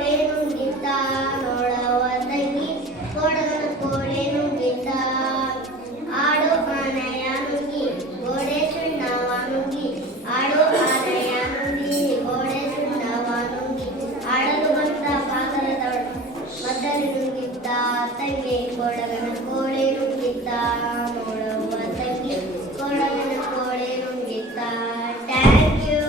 ಕೋಳೆ ನುಂಗಿದ್ದ ನೋಡವ ತಂಗಿ ಕೊಡಗನ ಕೋಳೆ ನುಂಗಿದ್ದ ಆಡೋ ಆನೆಯ ನುಂಗಿ ಗೋಡೆ ಸುಣ್ಣವ ನುಂಗಿ ಆಡೋ ಆನೆಯ ನುಂಗಿ ಗೋಡೆ ಸುಣ್ಣವ ನುಂಗಿ ಆಡಲು ಬಂದ ಪಾಕರದ ಮದ್ದಲಿ ನುಂಗಿದ್ದ ತಂಗಿ ಕೊಡಗನ ಕೋಳೆ ನುಂಗಿದ್ದ ನೋಡವ ತಂಗಿ ಕೊಡಗನ ಕೋಳೆ ನುಂಗಿದ್ದ. Thank you.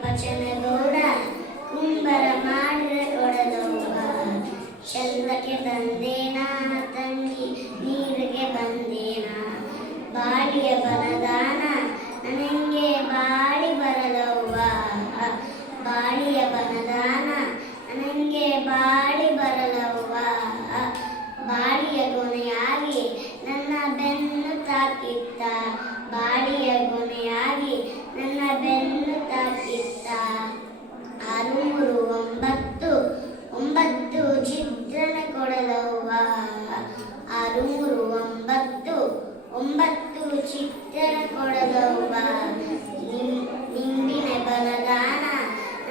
ವಚನಗೌಡ ಕುಂಬರ ಮಾಡಿದ ಕೊಡದವ್ವ ಚಂದ್ರಕ್ಕೆ ಬಂದೇನ ತಂಗಿ ನೀರಿಗೆ ಬಂದೇನ ಬಾಳಿಯ ಬರದಾನ ನನಗೆ ಬಾಳಿ ಬರದವ್ವ ಬಾಳಿಯ ಬರದಾನ ನನಗೆ ಬಾಳಿ ಬರದವ್ವ ಬಾಳಿಯ ಕೊನೆಯಾಗಿ ಒಂಬತ್ತು ಒಂಬತ್ತು ಚಿತ್ತರ ಕೊಡದವ್ವ ನಿಂಬಿನ ಬಲದಾನ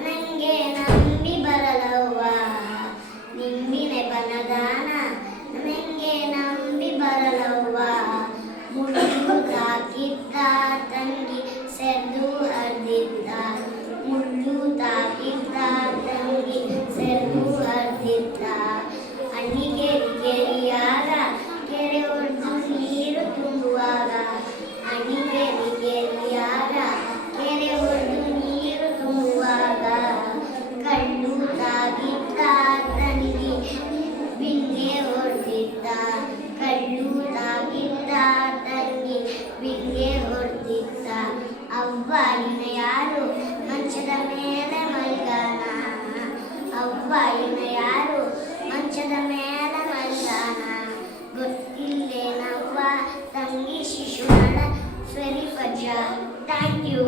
ನಂಗೆ ನಂಬಿ ಬರಲವ್ವ ನಿಂಬಿನ ಬಲದಾನ ನಂಗೆ ನಂಬಿ ಬರಲವ್ವ ಮುಳ್ಳು ತಾಕಿದ್ದ ತಂಗಿ ಸೆರ್ದು ಹರಿದಿದ್ದ ಮುಳ್ಳು ತಾಕಿದ್ದ ತಂಗಿ ಸೆರ್ದು ಹರಿದಿದ್ದ ಅಣ್ಣಿಗೆ ಕೆರಿಯಾಗ ಕೆರೆ ಹೊಡೆದು ನೀರು ತುಂಬುವಾಗ ಅಣ್ಣಿಗೆ ಕೆರಿಯಾಗ ಕೆರೆ ಹೊಡೆದು ನೀರು ತುಂಬುವಾಗ ಕಳ್ಳು ತಾಗಿದ್ದ ತಂಗಿ ಬಿಂಗೆ ಹೊಡೆದಿದ್ದ ಕಳ್ಳು ತಾಗಿದ್ದ ತಂಗಿ ಬಿಂಗೆ ಹೊಡೆದಿದ್ದ ಅವ್ವ ಇನ್ನ ಯಾರು ಮಂಚದ ಮೇಲೆ ಮಲ್ಗಾನ ಅವ್ವ ಇನ್ನ ಯಾರು ಮಂಚದ ಮೇಲೆ ಮಲ್ಗಾನ ಗೊತ್ತಿಲ್ಲೇನವ್ವ ತಂಗಿ ಶಿಶುಗಳ ಸರಿ ಪಜ್ಜ ಥ್ಯಾಂಕ್ ಯು